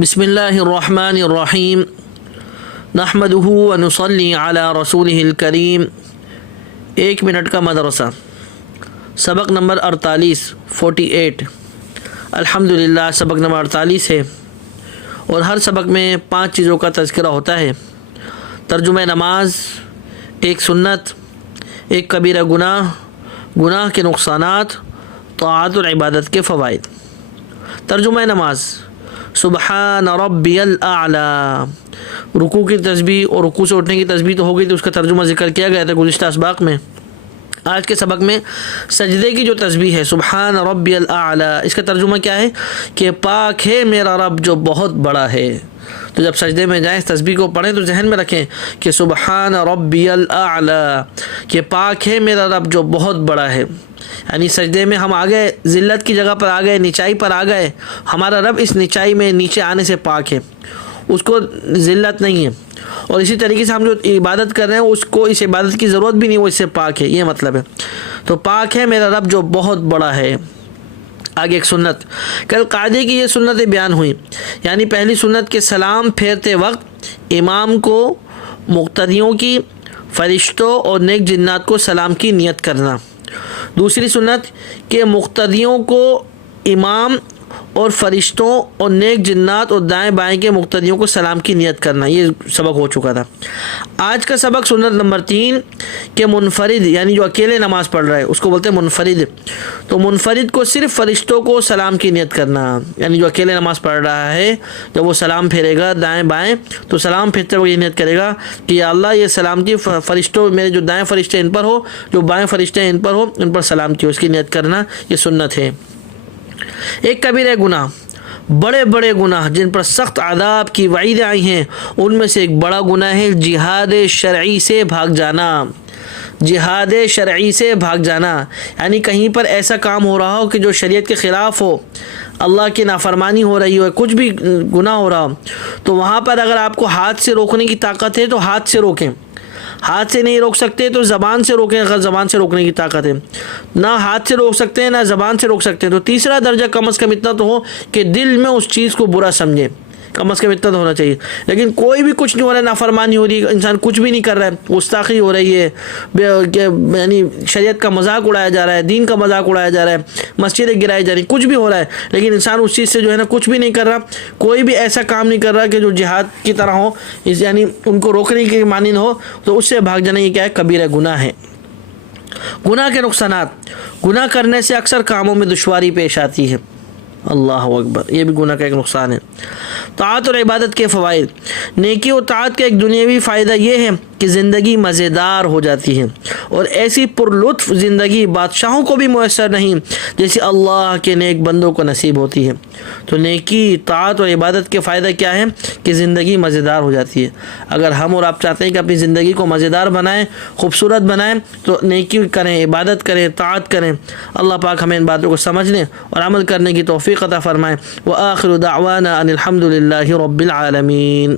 بسم اللہ الرحمن الرحیم نحمدہ ونصلی علی رسولہ الکریم۔ 1 منٹ کا مدرسہ، سبق نمبر 48 الحمدللہ سبق نمبر 48 ہے، اور ہر سبق میں 5 چیزوں کا تذکرہ ہوتا ہے: ترجمہ نماز، ایک سنت، ایک کبیرہ گناہ، گناہ کے نقصانات، طاعت اور عبادت کے فوائد۔ ترجمہ نماز: سبحان ربی الاعلی، رکوع کی تسبیح اور رکوع سے اٹھنے کی تسبیح تو ہو گئی، تو اس کا ترجمہ ذکر کیا گیا تھا گزشتہ اسباق میں۔ آج کے سبق میں سجدے کی جو تسبیح ہے سبحان ربی الاعلی، اس کا ترجمہ کیا ہے کہ پاک ہے میرا رب جو بہت بڑا ہے۔ تو جب سجدے میں جائیں، اس تسبیح کو پڑھیں تو ذہن میں رکھیں کہ سبحان ربی الاعلی، کہ پاک ہے میرا رب جو بہت بڑا ہے۔ یعنی سجدے میں ہم آ گئے، ذلت کی جگہ پر آ گئے، نچائی پر آ گئے، ہمارا رب اس نچائی میں نیچے آنے سے پاک ہے، اس کو ذلت نہیں ہے، اور اسی طریقے سے ہم جو عبادت کر رہے ہیں اس کو اس عبادت کی ضرورت بھی نہیں، وہ اس سے پاک ہے، یہ مطلب ہے۔ تو پاک ہے میرا رب جو بہت بڑا ہے۔ آگے ایک سنت، کل قاعدے کی یہ سنتیں بیان ہوئیں، یعنی پہلی سنت کے سلام پھیرتے وقت امام کو، مقتدیوں کی، فرشتوں اور نیک جنات کو سلام کی نیت کرنا۔ دوسری سنت کہ مقتدیوں کو، امام اور فرشتوں اور نیک جنات اور دائیں بائیں کے مقتدیوں کو سلام کی نیت کرنا۔ یہ سبق ہو چکا تھا۔ آج کا سبق سنت نمبر 3 کہ منفرد، یعنی جو اکیلے نماز پڑھ رہا ہے اس کو بولتے ہیں منفرد۔ تو منفرد کو صرف فرشتوں کو سلام کی نیت کرنا، یعنی جو اکیلے نماز پڑھ رہا ہے جب وہ سلام پھیرے گا دائیں بائیں تو سلام پھیرتے وقت یہ نیت کرے گا کہ یا اللہ یہ سلامتی فرشتوں، میرے جو دائیں فرشتے ان پر ہو، جو بائیں فرشتے ان پر ہو، ان پر سلامتی ہو، اس کی نیت کرنا یہ سنت ہے۔ ایک کبیرہ گناہ، بڑے بڑے گناہ جن پر سخت عذاب کی وعیدیں آئی ہیں، ان میں سے ایک بڑا گناہ ہے جہاد شرعی سے بھاگ جانا۔ جہاد شرعی سے بھاگ جانا یعنی کہیں پر ایسا کام ہو رہا ہو کہ جو شریعت کے خلاف ہو، اللہ کی نافرمانی ہو رہی ہو، کچھ بھی گناہ ہو رہا ہو، تو وہاں پر اگر آپ کو ہاتھ سے روکنے کی طاقت ہے تو ہاتھ سے روکیں۔ ہاتھ سے نہیں روک سکتے تو زبان سے روکیں، اگر زبان سے روکنے کی طاقت ہے۔ نہ ہاتھ سے روک سکتے ہیں نہ زبان سے روک سکتے ہیں تو تیسرا درجہ کم از کم اتنا تو ہو کہ دل میں اس چیز کو برا سمجھے، کم از کم اتنا تو ہونا چاہیے۔ لیکن کوئی بھی کچھ نہیں ہو رہا ہے، نافرمانی ہو رہی ہے، انسان کچھ بھی نہیں کر رہا ہے، گستاخی ہو رہی ہے، یعنی شریعت کا مذاق اڑایا جا رہا ہے، دین کا مذاق اڑایا جا رہا ہے، مسجدیں گرائی جا رہی ہیں، کچھ بھی ہو رہا ہے، لیکن انسان اس چیز سے جو ہے نا کچھ بھی نہیں کر رہا، کوئی بھی ایسا کام نہیں کر رہا کہ جو جہاد کی طرح ہو، یعنی ان کو روکنے کی مانند ہو، تو اس سے بھاگ جانا یہ کیا ہے؟ کبیرہ گناہ ہے۔ گناہ کے نقصانات، گناہ کرنے سے اکثر کاموں میں دشواری پیش آتی ہے۔ اللہ اکبر، یہ بھی گناہ کا ایک نقصان ہے۔ طاعت اور عبادت کے فوائد، نیکی اور طاعت کا ایک دنیاوی فائدہ یہ ہے کہ زندگی مزیدار ہو جاتی ہے، اور ایسی پر لطف زندگی بادشاہوں کو بھی میسر نہیں جیسے اللہ کے نیک بندوں کو نصیب ہوتی ہے۔ تو نیکی، طاعت اور عبادت کے فائدہ کیا ہے کہ زندگی مزیدار ہو جاتی ہے۔ اگر ہم اور آپ چاہتے ہیں کہ اپنی زندگی کو مزیدار بنائیں، خوبصورت بنائیں، تو نیکی کریں، عبادت کریں، طاعت کریں۔ اللہ پاک ہمیں ان باتوں کو سمجھنے اور عمل کرنے کی توفیق عطا فرمائے۔ وآخر دعوانا ان الحمد للہ رب العالمین۔